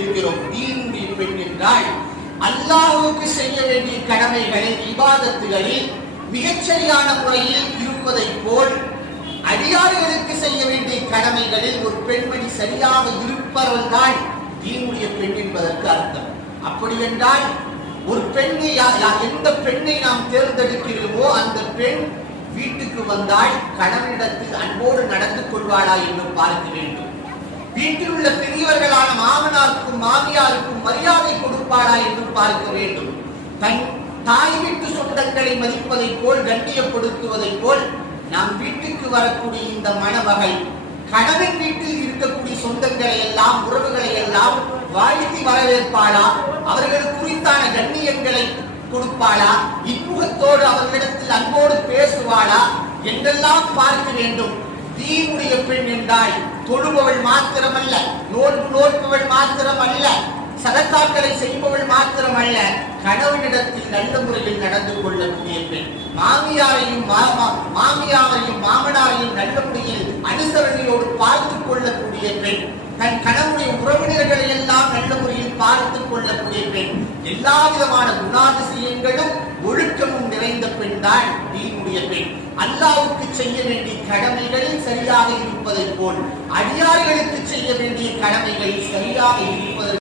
இருக்கிறோம். தீனுடைய பெண் என்றால் அல்லாஹ்வுக்கு செய்ய வேண்டிய கடமைகளில் இபாதத்துகளில் மிகச்சரியான முறையில் இருப்பதை போல் அடியார்களுக்கு செய்ய வேண்டிய கடமைகளில் ஒரு பெண்மணி சரியாக இருப்பவர்கள் தான் தீனுடைய பெண் என்பதற்கு அர்த்தம். அப்படி என்றால் ஒரு பெண்ணை எந்த பெண்ணை நாம் தேர்ந்தெடுக்கிறோமோ அந்த பெண் வீட்டுக்கு வந்தால் கணவனிடத்தில் அன்போடு நடந்து கொள்வாளா என்று பார்க்க வேண்டும். வீட்டில் உள்ள பெரியவர்களான மாமனாருக்கும் மாமியாருக்கும் மரியாதை கொடுப்பாளா என்று பார்க்க வேண்டும். தன் தாய் வீட்டு சொந்தங்களை மதிப்பதை போல் கண்ணியப்படுத்துவதை போல் நாம் வீட்டுக்கு வரக்கூடிய இந்த மணமகள் கணவன் வீட்டில் இருக்கக்கூடிய சொந்தங்களை எல்லாம் உறவுகளை எல்லாம் வாழ்த்தி வரவேற்பாளா, அவர்களுக்கு குறித்தான கண்ணியங்களை கொடுப்பாளா, இன்முகத்தோடு அவர்களிடத்தில் அன்போடு பேசுவாளா என்றெல்லாம் பார்க்க வேண்டும். தீனுடைய பெண் என்றால் தொழுபவள் மாத்திரமல்ல, நோன்பு நோற்பவள் மாத்திரமல்ல, சதக்காக்களை செய்பவள் மாத்திரமல்ல, கணவனிடத்தில் நல்ல முறையில் நடந்து கொள்ளக்கூடிய பெண், மாமியாரையும் மாமனாரையும் நல்ல முறையில் அனுசரணையோடு பார்த்துக் கொள்ளக்கூடிய பெண், தன் கணவனுடைய உறவினர்களை எல்லாம் நல்ல முறையில் பார்த்துக் கொள்ளக்கூடிய பெண், எல்லா விதமான குணாதிசயங்களும் ஒழுக்கமும் நிறைந்த பெண் தான் தீனுடைய பெண். அல்லாஹ்வுக்கு செய்ய வேண்டிய கடமைகளில் சரியாக இருப்பதை போல் அடியார்களுக்கு செய்ய வேண்டிய கடமைகளில் சரியாக இருப்பது